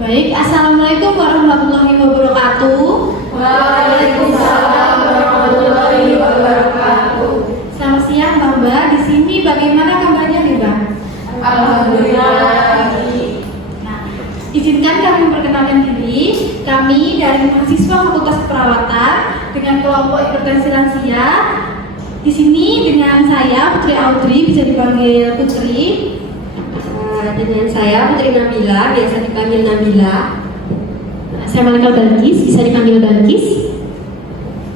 Baik, Assalamualaikum warahmatullahi wabarakatuh. Waalaikumsalam warahmatullahi wabarakatuh. Selamat siang, Mbak. Di sini bagaimana kabarnya, Mbak? Alhamdulillah. Nah, izinkan kami memperkenalkan diri. Kami dari mahasiswa Fakultas Keperawatan dengan kelompok hipertensi lansia. Di sini dengan saya Putri Audrey, bisa dipanggil Putri. Dengan saya Putri Nabila, biasa dipanggil Nabila. Saya Malika Balkis, bisa dipanggil Balkis.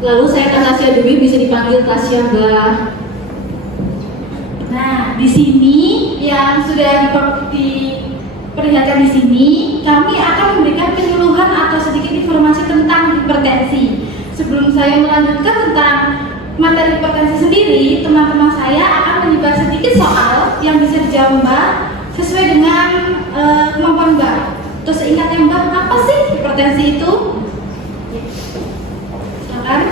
Lalu saya Tasya Dwi, bisa dipanggil Tasya Mbak. Nah, di sini yang sudah diperlihatkan di sini, kami akan memberikan penyuluhan atau sedikit informasi tentang hipertensi. Sebelum saya melanjutkan tentang materi hipertensi sendiri, teman-teman saya akan menyebar sedikit soal yang bisa dijawab Mbak sesuai dengan kemampuan Mbak. Terus ingatnya Mbak, apa sih hipertensi itu? Silakan.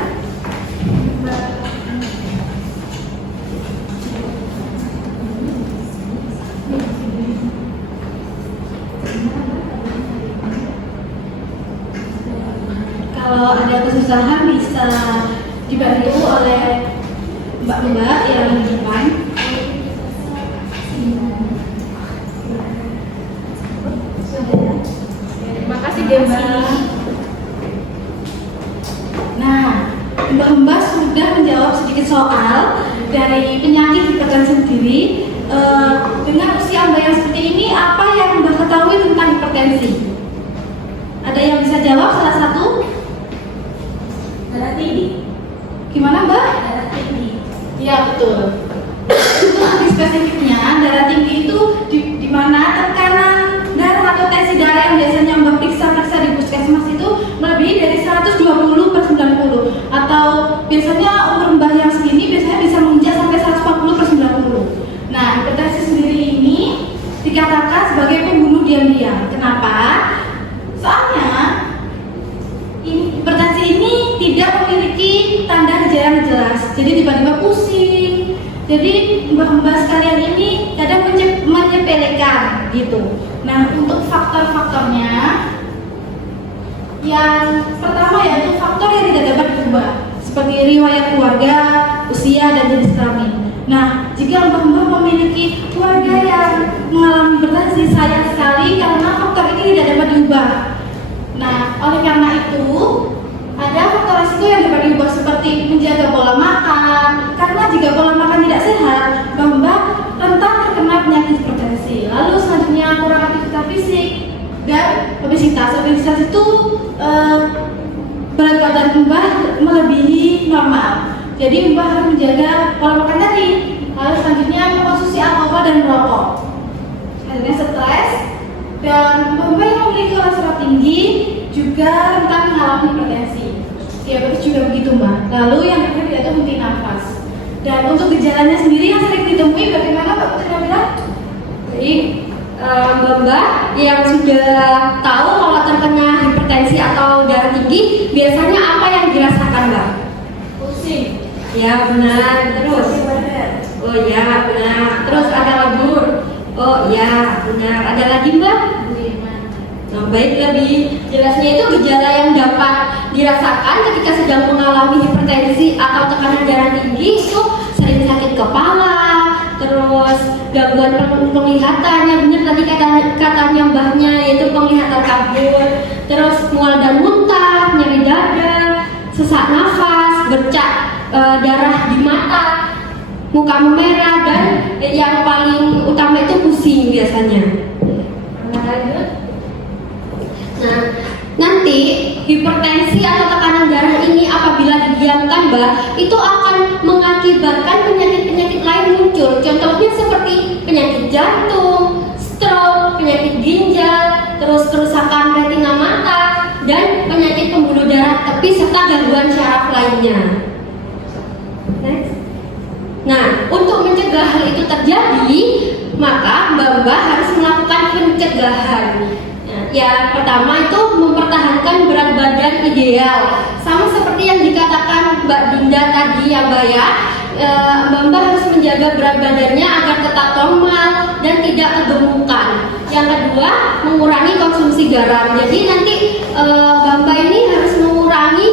Kalau ada kesusahan bisa dibantu oleh mbak-mbak yang di depan. Terima kasih Mbak. Nah, Mbak sudah menjawab sedikit soal dari penyakit hipertensi sendiri. Dengan usia Mbak yang seperti ini, apa yang Mbak ketahui tentang hipertensi? Ada yang bisa jawab salah satu? Darah tinggi. Gimana Mbak? Darah tinggi. Iya betul. Untuk lebih spesifiknya, darah tinggi itu di mana tekanan darah atau tensi darah yang biasanya Mbak periksa di puskesmas itu melebihi dari 120/90, atau biasanya umur Mbak yang segini biasanya bisa menginjak sampai 140/90. Nah, hipertensi sendiri ini dikatakan sebagai pembunuh diam-diam. Kenapa? Soalnya hipertensi ini tidak memiliki tanda gejala yang jelas. Jadi tiba-tiba pusing. Jadi mbak-mbak sekalian ini kadang menyepelekan gitu. Nah, untuk faktor-faktornya, yang pertama yaitu faktor yang tidak dapat diubah, seperti riwayat keluarga, usia, dan jenis kelamin. Nah, jika mbak-mbak memiliki keluarga yang mengalami hipertensi, sayang sekali karena faktor ini tidak dapat diubah. Nah, oleh karena itu ada faktor risiko yang dapat diubah seperti menjaga pola makan, karena jika pola makan tidak sehat, mbak rentan terkena penyakit hipertensi. Lalu selanjutnya kurang aktivitas fisik dan obesitas. Obesitas itu berat badan mbak melebihi normal. Jadi mbak harus menjaga pola makan tadi. Lalu selanjutnya mengkonsumsi alkohol dan merokok. Selanjutnya stres, dan mbak yang memiliki kolesterol tinggi juga rentan mengalami hipertensi. Diabetes juga begitu Mbak. Lalu yang terakhir yaitu henti nafas. Dan untuk gejalanya sendiri yang sering ditemui bagaimana Mbak Putri Nabila? Jadi Mbak yang sudah tahu kalau terkena hipertensi atau darah tinggi, biasanya apa yang dirasakan Mbak? Pusing. Ya benar. Terus? Oh ya benar. Terus ada lagi? Oh ya benar. Ada lagi Mbak? Nah, baik, lebih jelasnya itu gejala yang dapat dirasakan ketika sedang mengalami hipertensi atau tekanan darah tinggi itu sering sakit kepala, terus gangguan penglihatan, yang benar tadi katanya mbahnya, yaitu penglihatan kabur, terus mual dan muntah, nyeri dada, sesak nafas, bercak darah di mata, muka memerah, dan yang paling utama itu pusing biasanya. Lanjut. Nah, nanti hipertensi atau tekanan darah ini apabila didiamkan Mbak, itu akan mengakibatkan penyakit-penyakit lain muncul. Contohnya seperti penyakit jantung, stroke, penyakit ginjal, terus kerusakan retina mata, dan penyakit pembuluh darah tepi serta gangguan syaraf lainnya. Next. Nah, untuk mencegah hal itu terjadi, maka Mbak harus melakukan pencegahan. Yang pertama itu mempertahankan berat badan ideal, sama seperti yang dikatakan Mbak Dinda tadi ya Mbak ya. Mbak harus menjaga berat badannya agar tetap normal dan tidak kegemukan. Yang kedua, mengurangi konsumsi garam. Jadi nanti Mbak ini harus mengurangi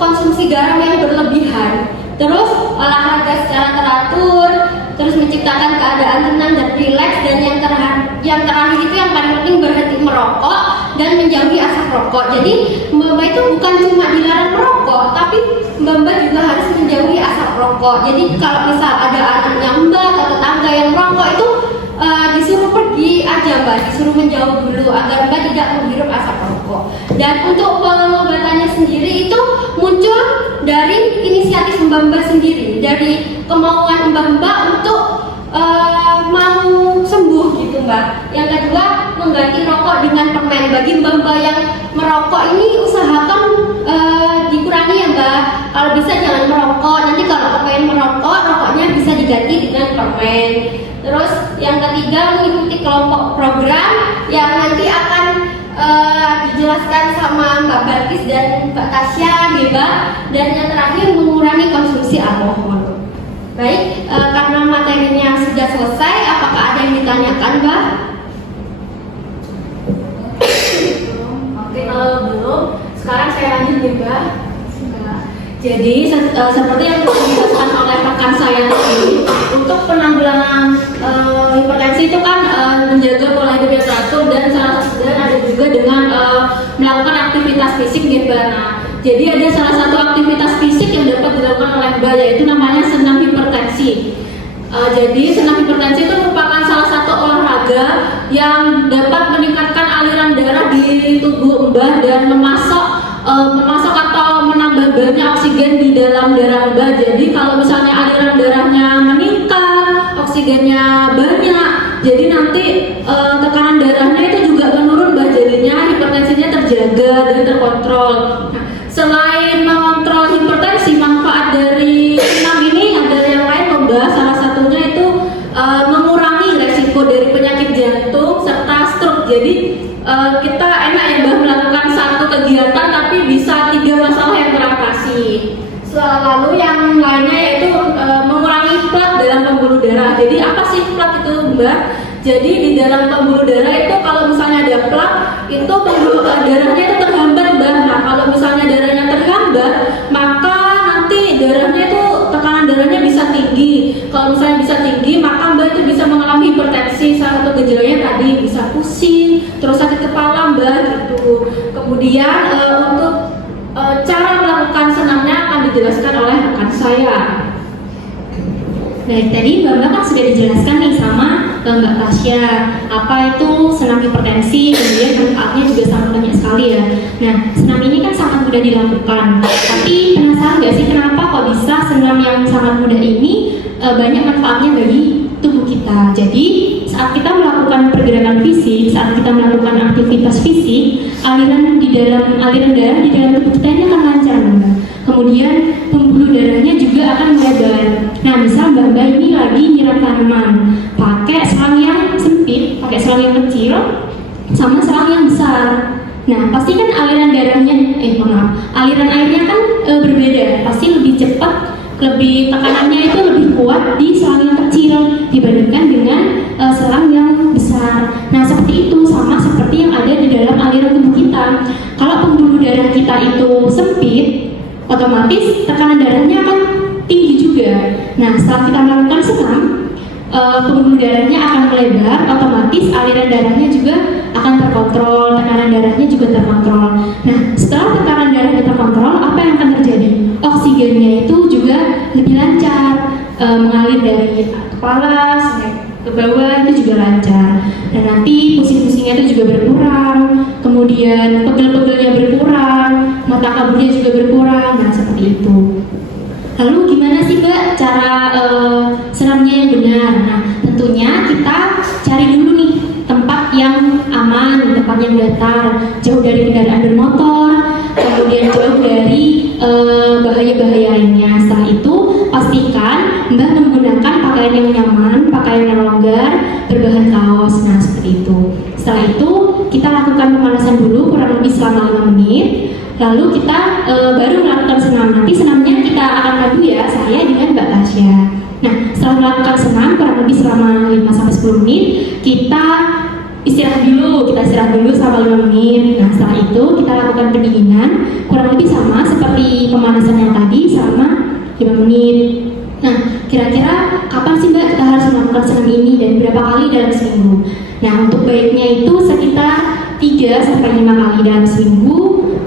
konsumsi garam yang berlebihan. Terus olahraga secara teratur, terus menciptakan keadaan tenang dan rileks, dan yang terakhir itu yang paling penting, berhenti merokok dan menjauhi asap rokok. Jadi Mbak itu bukan cuma dilarang merokok, tapi Mbak juga harus menjauhi asap rokok. Jadi kalau misal ada anaknya Mbak atau tetangga yang merokok itu disuruh pergi aja Mbak, disuruh menjauh dulu agar Mbak tidak menghirup asap rokok. Dan untuk pengobatannya sendiri itu muncul dari inisiatif Mbak sendiri, dari kemauan Mbak untuk mau sembuh gitu Mbak. Yang kedua, mengganti rokok dengan permen. Bagi Mbak yang merokok ini usahakan dikurangi ya Mbak. Kalau bisa jangan merokok. Nanti kalau pengen merokok, rokoknya bisa diganti dengan permen. Terus yang ketiga, mengikuti kelompok program yang nanti akan dijelaskan sama Mbak Balkis dan Mbak Tasya, Mbak. Dan yang terakhir, mengurangi konsumsi alkohol. Baik, karena materinya sudah selesai, apakah ada yang ditanyakan, Mbak? Oke, kalau belum, sekarang saya lanjut nih Mbak. Jadi seperti yang telah dijelaskan oleh rekan saya tadi, untuk penanggulangan hipertensi itu kan menjaga pola hidup yang teratur, dan ada juga dengan melakukan aktivitas fisik gitu. Nah, jadi ada salah satu aktivitas fisik yang dapat dilakukan oleh Mbak, yaitu namanya senam hipertensi. Jadi senam hipertensi itu merupakan salah satu olahraga yang dapat meningkatkan aliran darah di tubuh Mbak dan memasok atau menambah banyak oksigen di dalam darah Mbak. Jadi kalau misalnya aliran darahnya meningkat, oksigennya banyak, jadi nanti tekanan darahnya itu juga menurun Mbak. Jadinya hipertensinya terjaga dan terkontrol. Nah, selain mengontrol hipertensi, manfaat dari senam ini ada yang lain Mbak. Salah satunya itu mengurangi resiko dari penyakit jantung serta stroke. Jadi kita enak ya Mbak melakukan satu kegiatan tapi bisa 3 masalah yang teratasi. Lalu yang lainnya yaitu mengurangi plat dalam pembuluh darah. Jadi apa sih plat itu Mbak? Jadi di dalam pembuluh darah itu kalau misalnya ada plat, itu pembuluh darahnya itu terhambat Mbak. Nah kalau misalnya darahnya terhambat, maka nanti darahnya itu tekanan darahnya bisa tinggi. Kalau misalnya bisa tinggi, maka Mbak itu bisa mengalami hipertensi. Salah satu gejalanya tadi bisa pusing, terus sakit kepala Mbak gitu. Kemudian untuk cara melakukan senamnya akan dijelaskan oleh rekan saya. Baik, tadi Mbak kan sudah dijelaskan nih sama Mbak Tasya apa itu senam hipertensi, kemudian manfaatnya juga sangat banyak sekali ya. Nah, senam ini kan sangat mudah dilakukan, tapi penasaran nggak sih kenapa kok bisa senam yang sangat mudah ini banyak manfaatnya bagi tubuh kita. Jadi saat kita melakukan pergerakan fisik, saat kita melakukan aktivitas fisik, aliran darah di dalam tubuh kita ini akan lancar Mbak. Kemudian pembuluh darahnya juga akan melebar. Nah, misal Mbak ini lagi nyiram tanaman, pakai selang yang sempit, pakai selang yang kecil, sama selang yang besar. Nah, pasti kan aliran airnya kan berbeda. Pasti lebih cepat, tekanannya itu lebih kuat di selang yang kecil dibandingkan dengan selang yang besar. Nah, seperti itu, sama seperti yang ada di dalam aliran tubuh kita. Kalau pembuluh darah kita itu sempit, otomatis tekanan darahnya akan tinggi juga. Nah, setelah kita melakukan senam, pembuluh darahnya akan melebar, otomatis aliran darahnya juga akan terkontrol, tekanan darahnya juga terkontrol. Nah, setelah tekanan darahnya terkontrol, apa yang akan terjadi? Oksigennya itu juga lebih lancar, mengalir dari kepala sampai ke bawah itu juga lancar. Dan nanti pusing-pusingnya itu juga berkurang, kemudian pegel-pegelnya berkurang, mata kaburnya juga berkurang. Nah, seperti itu. Lalu gimana sih Mbak cara senamnya yang benar? Nah, tentunya kita cari dulu nih tempat yang aman, tempat yang datar, jauh dari kendaraan bermotor, kemudian jauh dari bahaya-bahaya lainnya. Setelah itu pastikan Mbak menggunakan pakaian yang nyaman, pakaian yang longgar, berbahan kaos. Nah, seperti itu. Setelah itu kita lakukan pemanasan dulu kurang lebih selama 5 menit. Lalu kita baru melakukan senam. Nanti senamnya kita akan madu ya, saya dengan Mbak Tasya. Nah, setelah melakukan senam kurang lebih selama 5-10 menit, kita istirahat dulu, kita istirahat dulu selama 5 menit. Nah setelah itu kita lakukan pendinginan kurang lebih sama seperti pemanasan yang tadi selama 5 menit. Nah kira-kira kapan sih Mbak kita harus melakukan senam ini dan berapa kali dalam seminggu? Nah untuk baiknya itu sekitar 3-5 kali dalam seminggu.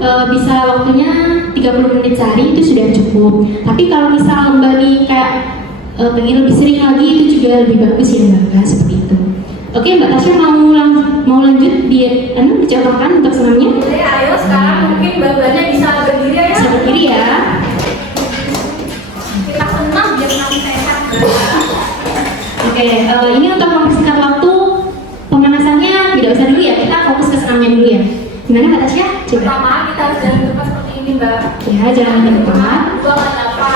Bisa waktunya 30 menit sehari itu sudah cukup. Tapi kalau misal Mbak nih kayak pengen lebih sering lagi itu juga lebih bagus ya Mbak, seperti itu. Oke Mbak Tasya mau lanjut dicontohkan untuk senamnya? Oke, ayo sekarang mungkin Mbak-mbaknya bisa berdiri ya. Bisa berdiri ya. Kita senam biar nanti sehat. Oke, ini untuk mempersingkat waktu pemanasannya tidak usah dulu ya, kita fokus ke senamnya dulu ya. Gimana Mbak Tasya? Coba. Pertama kita harus jalan ke depan seperti ini Mbak. Ya, jalan ke depan. 2 kali 8.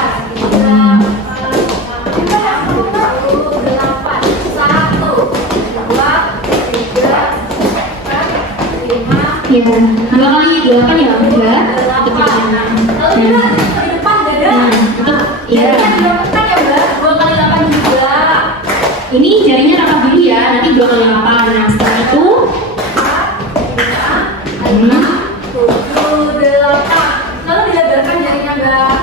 Ya, 2 kali 8 ya Mbak. Untuk Lalu nah, ke depan dada. untuk ya. Dilakukan ya Mbak, 2 kali 8 juga. Ini jarinya rapat dulu ya, nanti 2 kali 8. Nah, setelah itu 7, 8. Lalu dilebarkan jarinya Mbak.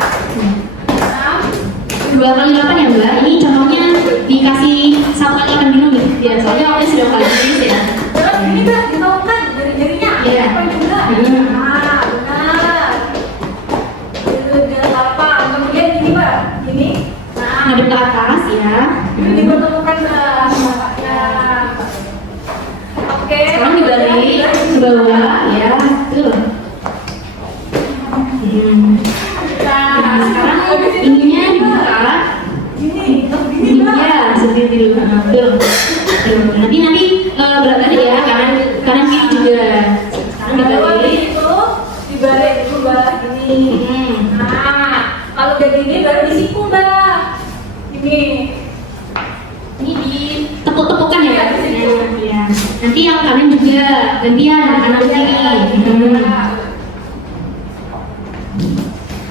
6. 2 kali 8 ya Mbak. Ini contohnya dikasih 1 kali 8 dulu nih. Ya, soalnya waktunya sudah kali ya. Terus ini Mbak, ditautkan jari-jarinya. Iya. Apa juga? Nah, benar. 8. Kemudian ini Mbak, ini. Nah, Ngadep ke atas ya. ini dipertemukan Mbak. Nampaknya. Oke. Sekarang dibalik ke bawah ya. Tuh. Nah, sekarang ininya dibuka. Gini Mbak. Iya, seperti itu. Nah, tuh. Nanti berat tadi ya, kanan kiri juga. Sekarang Kalau dibalik. itu dibalik dulu Mbak, ini. Nah, kalau udah gini baru disiku Mbak. Ini. Ini ditepuk-tepukan ya. Iya, di situ. Nah, iya. Nanti yang kanan juga gantian kanan kiri.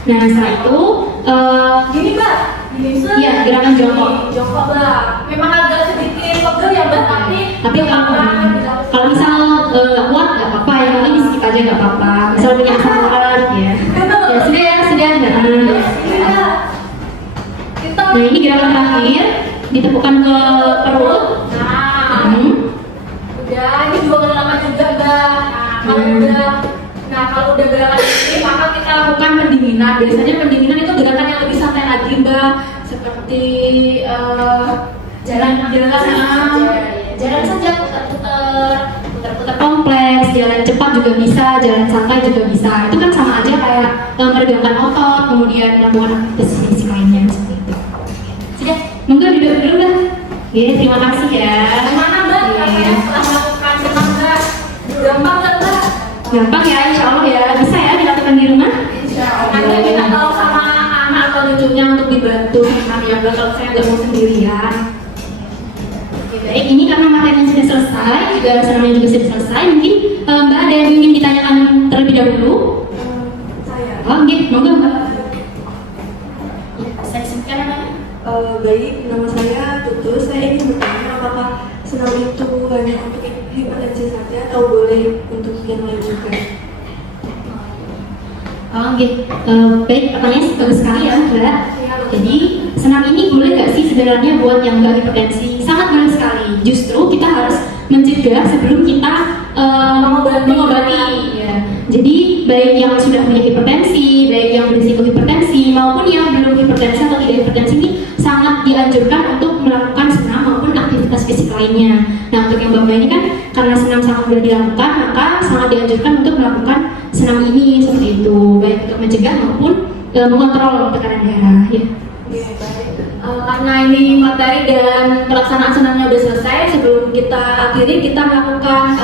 Nah setelah itu Gini Mbak, gini set. Iya, gerakan jongkok. Jongkok Mbak. Memang agak sedikit pegel ya Mbak, tapi kalau misal kuat nggak apa-apa, yang penting disikit aja nggak apa-apa. Misal punya asam urat ya. Ya sudah. Ini Mbak. Kita. Nah ini gerakan terakhir, ditepukan ke perut. Nah, udah ini 2 kali 8 juga Mbak. Nah kalau udah gerakan ini maka kita lakukan pendinginan. Biasanya pendinginan itu gerakan yang lebih santai lagi Mbak, seperti jalan saja putar-putar kompleks, jalan cepat juga bisa, jalan santai juga bisa. Itu kan sama aja kayak meregangkan otot, kemudian melakukan aktivitas fisik lainnya seperti itu. Sudah, monggo duduk dulu Mbak. Ya, terima kasih ya. Gimana Mbak? Rasanya setelah melakukan senam Mbak? Gampang kan Mbak? Gampang ya, insya Allah ya. Bisa ya dilakukan di rumah? Nanti minta tolong sama anak atau cucunya untuk dibantu senam ya Mbak, kalau saya nggak mau sendirian. Oke, baik. Ini karena materinya sudah selesai, juga senamnya juga sudah selesai. Mungkin Mbak ada yang ingin ditanyakan terlebih dahulu? Saya. Oh, oke, monggo Mbak. Ya, saya sebutkan namanya. Baik, nama saya Tutu. Saya ingin bertanya apakah senam itu hanya untuk hipertensi saja atau boleh untuk yang lain juga? Oh, gitu. Baik, pertanyaannya bagus sekali ya Mbak. Jadi senam ini boleh nggak sih sebenarnya buat yang nggak hipertensi? Sangat boleh sekali. Justru kita harus mencegah sebelum kita mengobati. Ya. Jadi baik yang sudah punya hipertensi, baik yang berisiko hipertensi maupun yang belum hipertensi atau tidak hipertensi ini sangat dianjurkan untuk melakukan senam maupun aktivitas fisik lainnya. Nah untuk yang Mbak ini kan karena senam sangat mudah dilakukan, maka sangat dianjurkan untuk melakukan senam ini seperti itu, baik untuk mencegah maupun mengontrol tekanan darah. Ya. Karena ini materi dan pelaksanaan senamnya udah selesai, sebelum kita akhiri kita melakukan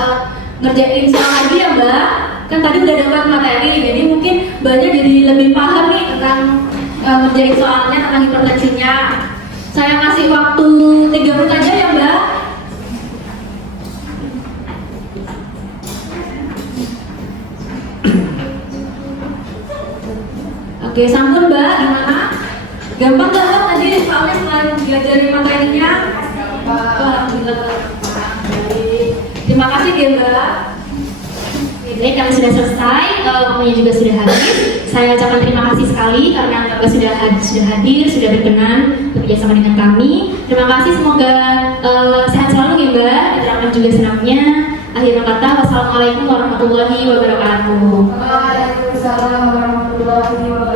ngerjain soal lagi ya Mbak. Kan tadi udah dapat materi, jadi mungkin Mbaknya jadi lebih paham nih tentang ngerjain soalnya tentang hipertensinya. Saya kasih waktu 3 menit aja ya Mbak. Oke, sampun Mbak, gimana? Gampang nggak Mbak tadi soalnya selain diajarin materinya? Alhamdulillah. Baik. Terima kasih. Baik, kami sudah selesai, waktunya juga sudah habis. Saya ucapkan terima kasih sekali karena Bapak sudah hadir, sudah berkenan bekerjasama dengan kami. Terima kasih, semoga sehat selalu ya Mbak, diterapkan juga senamnya. Akhir kata, wassalamualaikum warahmatullahi wabarakatuh. Waalaikumsalam warahmatullahi wabarakatuh.